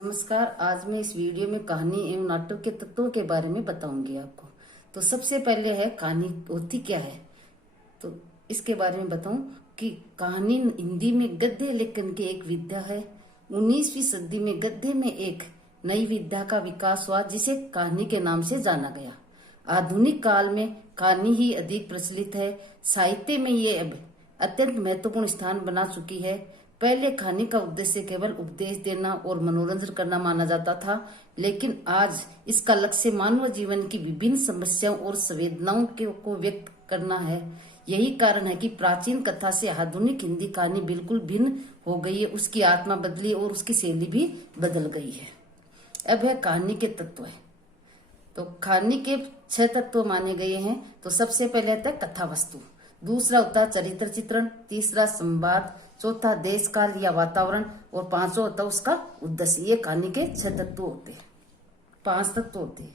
नमस्कार। आज मैं इस वीडियो में कहानी एवं नाटक के तत्वों के बारे में बताऊंगी आपको। तो सबसे पहले है कहानी होती क्या है। तो इसके बारे में बताऊं कि कहानी हिंदी में गद्य लेखन की एक विद्या है। 19वीं सदी में गद्य में एक नई विद्या का विकास हुआ जिसे कहानी के नाम से जाना गया। आधुनिक काल में कहानी ही अधिक प्रचलित है। साहित्य में ये अब अत्यंत महत्वपूर्ण स्थान बना चुकी है। पहले कहानी का उद्देश्य केवल उपदेश देना और मनोरंजन करना माना जाता था, लेकिन आज इसका लक्ष्य मानव जीवन की विभिन्न समस्याओं और संवेदनाओं को व्यक्त करना है। यही कारण है कि प्राचीन कथा से आधुनिक हिंदी कहानी बिल्कुल भिन्न हो गई है। उसकी आत्मा बदली और उसकी शैली भी बदल गई है। अब है कहानी के तत्व है। तो कहानी के 6 तत्व माने गए हैं। तो सबसे पहले आता है कथा वस्तु, दूसरा होता है चरित्र चित्रण, तीसरा संवाद, चौथा देश काल या वातावरण और पांचवा होता है उसका उद्देश्य। ये कहानी के 6 तत्व होते हैं, 5 तत्व होते हैं।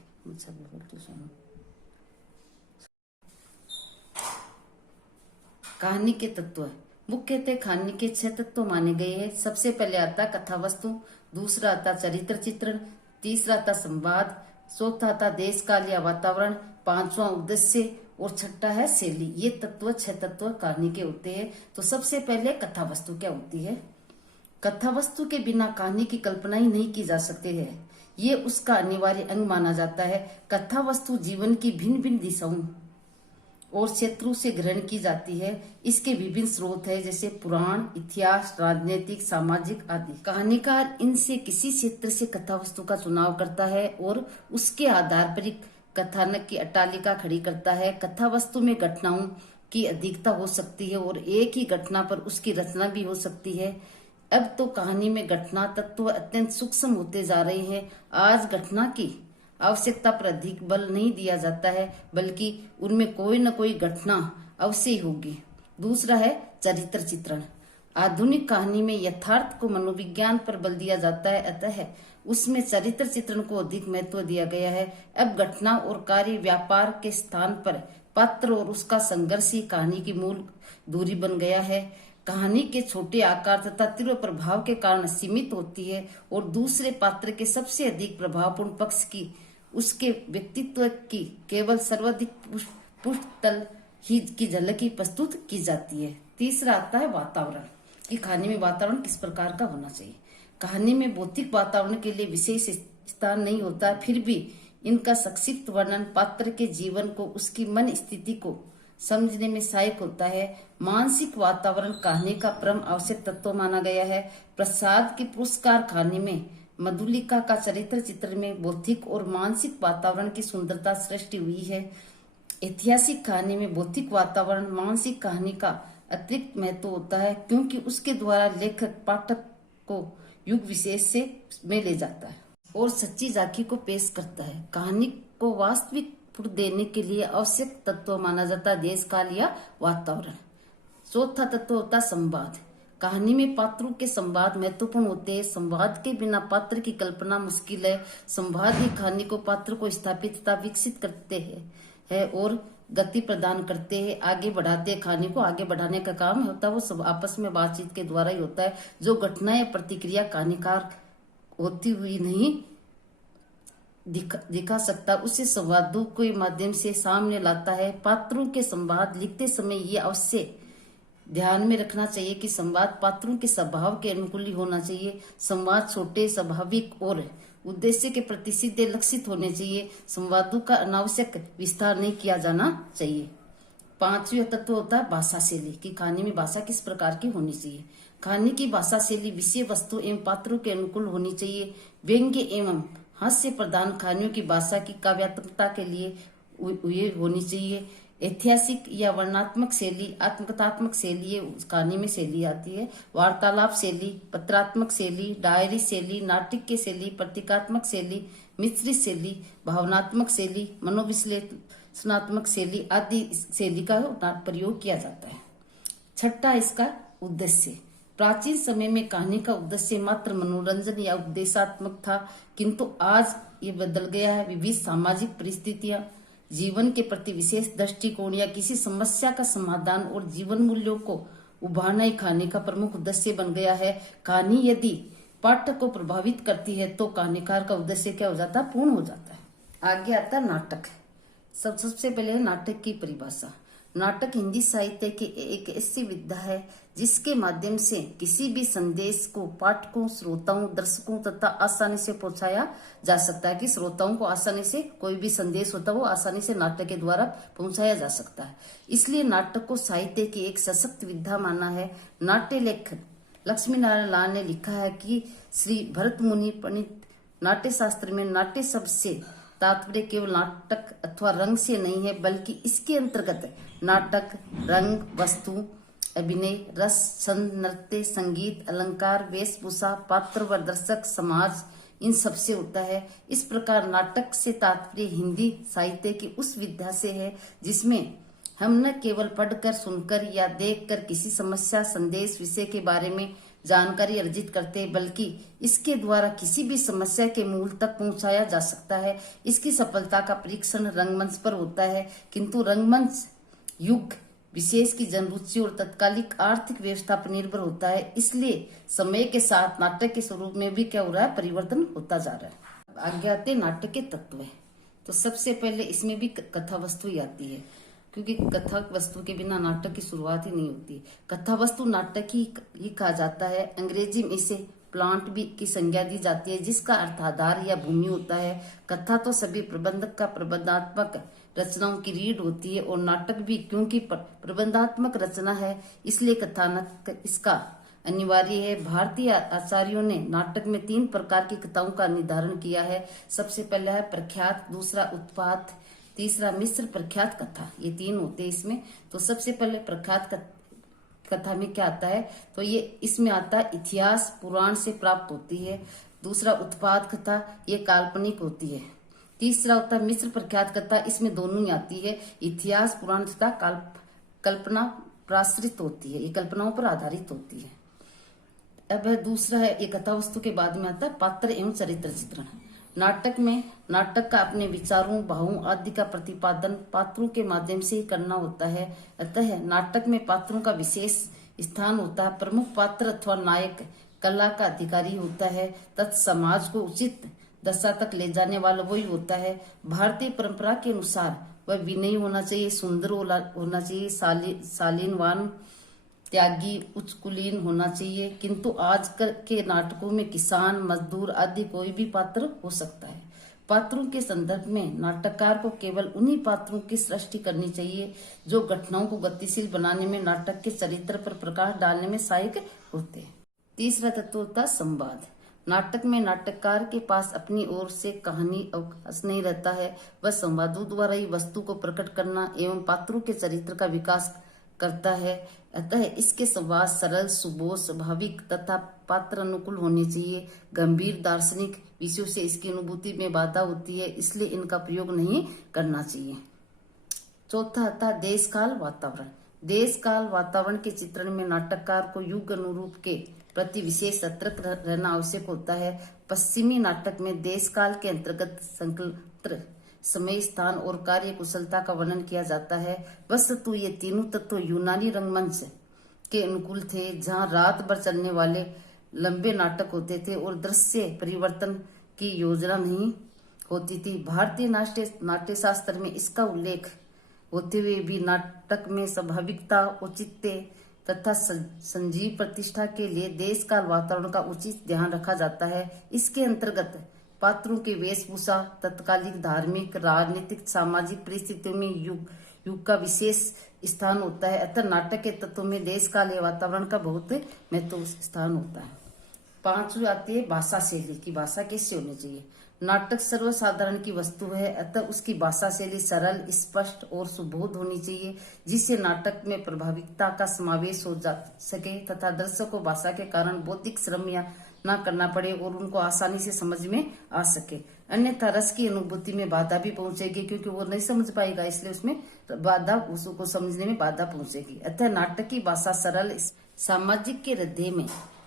कहानी के तत्व मुख्यतः कहानी के 6 तत्व माने गए हैं। सबसे पहले आता कथा वस्तु, दूसरा आता चरित्र चित्रण, तीसरा आता संवाद, चौथा आता देश काल या वातावरण, पांचवा उद्देश्य और छठा है शैली। ये तत्व 6 तत्व कहानी के होते हैं। तो सबसे पहले कथा वस्तु क्या होती है। कथा वस्तु के बिना कहानी की कल्पना ही नहीं की जा सकती है। ये उसका अनिवार्य अंग माना जाता है। कथा वस्तु जीवन की भिन्न भिन्न दिशाओं और क्षेत्रों से ग्रहण की जाती है। इसके विभिन्न स्रोत है, जैसे पुराण, इतिहास, राजनीतिक, सामाजिक आदि। कहानीकार इनसे किसी क्षेत्र से कथा वस्तु का चुनाव करता है और उसके आधार पर कथानक की अट्टालिका खड़ी करता है। कथा वस्तु में घटनाओं की अधिकता हो सकती है और एक ही घटना पर उसकी रचना भी हो सकती है। अब तो कहानी में घटना तत्व अत्यंत सूक्ष्म होते जा रहे हैं। आज घटना की आवश्यकता पर अधिक बल नहीं दिया जाता है, बल्कि उनमें कोई न कोई घटना अवश्य ही होगी। दूसरा है चरित्र चित्रण। आधुनिक कहानी में यथार्थ को मनोविज्ञान पर बल दिया जाता है, अतः उसमें चरित्र चित्रण को अधिक महत्व दिया गया है। अब घटना और कार्य व्यापार के स्थान पर पात्र और उसका संघर्ष ही कहानी की मूल दूरी बन गया है। कहानी के छोटे आकार तथा तीव्र प्रभाव के कारण सीमित होती है और दूसरे पात्र के सबसे अधिक प्रभावपूर्ण पक्ष की उसके व्यक्तित्व की केवल सर्वाधिक पुष्टतल ही की झलक ही प्रस्तुत की जाती है। तीसरा आता है वातावरण, कि कहानी में वातावरण किस प्रकार का होना चाहिए। कहानी में भौतिक वातावरण के लिए विशेष स्थान नहीं होता, फिर भी इनका संक्षिप्त वर्णन पात्र के जीवन को, उसकी मन स्थिति को समझने में सहायक होता है। मानसिक वातावरण कहानी का परम आवश्यक तत्व माना गया है। प्रसाद के पुरस्कार कहानी में मधुलिका का चरित्र चित्र में भौतिक और मानसिक वातावरण की सुंदरता सृष्टि हुई है। ऐतिहासिक कहानी में भौतिक वातावरण मानसिक कहानी का अतिरिक्त महत्व होता है, क्योंकि उसके द्वारा लेखक पाठक को युग विशेष से में ले जाता है और सच्ची झांकी को पेश करता है। कहानी को वास्तविक पूर्ण देने के लिए आवश्यक तत्व माना जाता है देश काल या वातावरण। चौथा तत्व होता है संवाद। कहानी में पात्रों के संवाद महत्वपूर्ण होते हैं। संवाद के बिना पात्र की कल्पना मुश्किल है। संवाद ही कहानी को, पात्र को स्थापित तथा विकसित करते हैं और गति प्रदान करते हैं, आगे बढ़ाते हैं। कहानी को आगे बढ़ाने का काम होता है वो सब आपस में बातचीत के द्वारा ही होता है। जो घटना या प्रतिक्रिया कहानीकार होती हुई नहीं दिखा सकता, उसे संवादों के माध्यम से सामने लाता है। पात्रों के संवाद लिखते समय ये अवश्य ध्यान में रखना चाहिए कि संवाद पात्रों के स्वभाव के अनुकूल ही होना चाहिए। संवाद छोटे, स्वाभाविक और उद्देश्य के प्रति सीधे लक्षित होने चाहिए। संवादों का अनावश्यक विस्तार नहीं किया जाना चाहिए। पांचवा तत्व होता है भाषा शैली, की कहानी में भाषा किस प्रकार की होनी चाहिए। कहानी की भाषा शैली विषय वस्तु एवं पात्रों के अनुकूल होनी चाहिए। व्यंग्य एवं हास्य प्रधान कहानियों की भाषा की काव्यात्मकता के लिए होनी चाहिए। ऐतिहासिक या वर्णनात्मक शैली, आत्मकथात्मक शैली, ये कहानी में शैली आती है। वार्तालाप शैली, पत्रात्मक शैली, डायरी शैली, नाट्य शैली, प्रतीकात्मक शैली, मिश्रित शैली, भावनात्मक शैली, मनोविश्लेषणात्मक शैली आदि शैली का प्रयोग किया जाता है। छठा इसका उद्देश्य। प्राचीन समय में कहानी का उद्देश्य मात्र मनोरंजन या उपदेशात्मक था, किंतु आज ये बदल गया है। विविध सामाजिक परिस्थितियां, जीवन के प्रति विशेष दृष्टिकोण या किसी समस्या का समाधान और जीवन मूल्यों को उभारना ही कहानी का प्रमुख उद्देश्य बन गया है। कहानी यदि पाठक को प्रभावित करती है तो कहानीकार का उद्देश्य क्या हो जाता है, पूर्ण हो जाता है। आगे आता है नाटक। सबसे पहले नाटक की परिभाषा। नाटक हिंदी साहित्य की एक ऐसी विधा है जिसके माध्यम से किसी भी संदेश को पाठकों, श्रोताओं, दर्शकों तथा आसानी से पहुंचाया जा सकता है। कि श्रोताओं को आसानी से कोई भी संदेश होता है वो आसानी से नाटक के द्वारा पहुंचाया जा सकता है। इसलिए नाटक को साहित्य की एक सशक्त विधा माना है। नाट्य लेखक लक्ष्मी नारायण लाल ने लिखा है कि श्री भरत मुनि पंडित नाट्य शास्त्र में नाट्य शब्द से तात्पर्य केवल नाटक अथवा रंग से नहीं है, बल्कि इसके अंतर्गत नाटक, रंग, वस्तु, अभिनय, रस, छंद, नृत्य, संगीत, अलंकार, वेशभूषा, पात्र व दर्शक, समाज, इन सब से होता है। इस प्रकार नाटक से तात्पर्य हिंदी साहित्य की उस विधा से है जिसमें हम न केवल पढ़कर, सुनकर या देखकर किसी समस्या, संदेश, विषय के बारे में जानकारी अर्जित करते हैं, बल्कि इसके द्वारा किसी भी समस्या के मूल तक पहुंचाया जा सकता है। इसकी सफलता का परीक्षण रंगमंच पर होता है, किंतु रंगमंच युग विशेष की जनरुचि और तत्कालिक आर्थिक व्यवस्था पर निर्भर होता है। इसलिए समय के साथ नाटक के स्वरूप में भी क्या हो रहा है, परिवर्तन होता जा रहा है। आगे आते नाटक के तत्व। तो सबसे पहले इसमें भी कथा वस्तु ही आती है, क्योंकि कथा वस्तु के बिना नाटक की शुरुआत ही नहीं होती। कथा वस्तु नाटक ही कहा जाता है। अंग्रेजी में इसे प्लांट भी की संज्ञा दी जाती है, जिसका अर्थ आधार या भूमि होता है। कथा तो सभी प्रबंधक का प्रबंधात्मक रचनाओं की रीढ़ होती है, और नाटक भी क्योंकि प्रबंधात्मक रचना है इसलिए कथानक इसका अनिवार्य है। भारतीय आचार्यों ने नाटक में 3 प्रकार की कथाओं का निर्धारण किया है। सबसे पहला है प्रख्यात, दूसरा उत्पात, तीसरा मिश्र प्रख्यात कथा। ये 3 होते हैं इसमें। तो सबसे पहले प्रख्यात कथा में क्या आता है, तो ये इसमें आता है इतिहास, पुराण से प्राप्त होती है। दूसरा उत्पाद कथा, ये काल्पनिक होती है। तीसरा होता है मिश्र प्रख्यात कथा, इसमें दोनों ही आती है, इतिहास, पुराण तथा कल्पना प्राश्रित होती है, ये कल्पनाओं पर आधारित होती है। अब दूसरा है, ये कथा वस्तु के बाद में आता है पात्र एवं चरित्र चित्रण। नाटक में नाटक का अपने विचारों, भावों आदि का प्रतिपादन पात्रों के माध्यम से ही करना होता है। अतः नाटक में पात्रों का विशेष स्थान होता है। प्रमुख पात्र अथवा नायक कला का अधिकारी होता है तथा समाज को उचित दशा तक ले जाने वाला वही होता है। भारतीय परंपरा के अनुसार वह विनयी होना चाहिए, सुंदर होना चाहिए, शालीनवान, त्यागी, उच्च कुलीन होना चाहिए। किंतु आज के नाटकों में किसान, मजदूर आदि कोई भी पात्र हो सकता है। पात्रों के संदर्भ में नाटककार को केवल उन्हीं पात्रों की सृष्टि करनी चाहिए जो घटनाओं को गतिशील बनाने में, नाटक के चरित्र पर प्रकाश डालने में सहायक होते हैं। तीसरा तत्व होता है संवाद। नाटक में नाटककार के पास अपनी ओर से कहानी अवकाश नहीं रहता है, वह संवादों द्वारा ही वस्तु को प्रकट करना एवं पात्रों के चरित्र का विकास करता है। अतः इसके संवाद सरल, सुबोध, स्वाभाविक तथा पात्र अनुकूल होने चाहिए। गंभीर दार्शनिक विषयों से इसकी अनुभूति में बाधा होती है, इसलिए इनका प्रयोग नहीं करना चाहिए। चौथा आता देश काल वातावरण। देश काल वातावरण के चित्रण में नाटककार को युग अनुरूप के प्रति विशेष सतर्क रहना आवश्यक होता है। पश्चिमी नाटक में देश काल के अंतर्गत संकल्प, समय, स्थान और कार्य कुशलता का वर्णन किया जाता है। वस्तुतः ये तीनों तत्व यूनानी रंगमंच के अनुकूल थे, जहां रात भर चलने वाले लंबे नाटक होते थे और दृश्य परिवर्तन की योजना नहीं होती थी। भारतीय नाट्य शास्त्र में इसका उल्लेख होते हुए भी नाटक में स्वाभाविकता, औचित्य तथा संजीव प्रतिष्ठा के लिए देश काल वातावरण का उचित ध्यान रखा जाता है। इसके अंतर्गत पात्रों के वेशभूषा, तत्कालिक धार्मिक, राजनीतिक, सामाजिक परिस्थितियों में युग का विशेष स्थान होता है। अतः नाटक के तत्वों में देश काल एवं वातावरण का बहुत महत्वपूर्ण स्थान होता है। 5वीं आती है भाषा शैली की भाषा कैसे होनी चाहिए। नाटक सर्वसाधारण की वस्तु है, अतः उसकी भाषा शैली सरल, स्पष्ट और सुबोध होनी चाहिए, जिससे नाटक में प्रभाविकता का समावेश हो जा सके तथा दर्शक को भाषा के कारण बौद्धिक श्रम या ना करना पड़े और उनको आसानी से समझ में आ सके। अन्यथा रस की अनुभूति में बाधा भी पहुंचेगी, क्योंकि वो नहीं समझ पाएगा, इसलिए उसमें बाधा, उसको समझने में बाधा पहुंचेगी। अतः नाटक की भाषा सरल, सामाजिक के हृदय में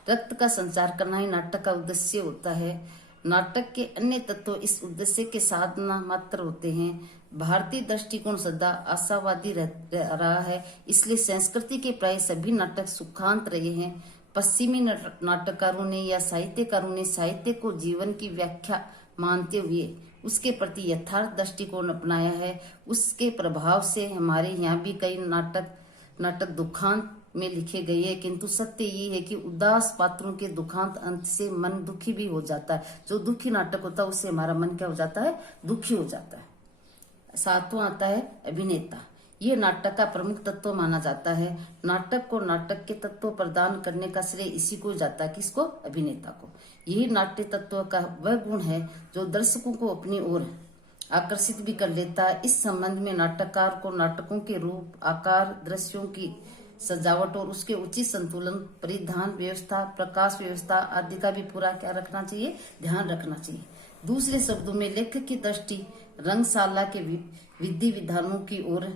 रक्त का संचार करना ही नाटक का उद्देश्य होता है। नाटक के अन्य तत्व इस उद्देश्य के साधना मात्र होते हैं। भारतीय दृष्टिकोण सदा आशावादी रहा है, इसलिए संस्कृति के प्राय सभी नाटक सुखांत रहे हैं। पश्चिमी नाटककारों ने या साहित्यकारों ने साहित्य को जीवन की व्याख्या मानते हुए उसके प्रति यथार्थ दृष्टिकोण अपनाया है। उसके प्रभाव से हमारे यहाँ भी कई नाटक दुखांत में लिखे गए हैं, किंतु सत्य ये है कि उदास पात्रों के दुखांत अंत से मन दुखी भी हो जाता है। जो दुखी नाटक होता है उससे हमारा मन क्या हो जाता है, दुखी हो जाता है। सातवां आता है अभिनेता। ये नाटक का प्रमुख तत्व माना जाता है। नाटक को नाटक के तत्व प्रदान करने का श्रेय इसी को जाता है, किसको, अभिनेता को। यही नाट्य तत्व का वह गुण है जो दर्शकों को अपनी ओर आकर्षित भी कर लेता है। इस संबंध में नाटककार को नाटकों के रूप, आकार, दृश्यों की सजावट और उसके उचित संतुलन, परिधान व्यवस्था, प्रकाश व्यवस्था आदि का भी पूरा क्या रखना चाहिए, ध्यान रखना चाहिए। दूसरे शब्दों में लेखक की दृष्टि रंगशाला के विधि विधानों की ओर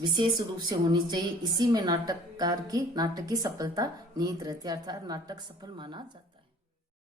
विशेष रूप से होनी चाहिए। इसी में नाटक की सफलता निहित रहती है, अर्थात नाटक सफल माना जाता है।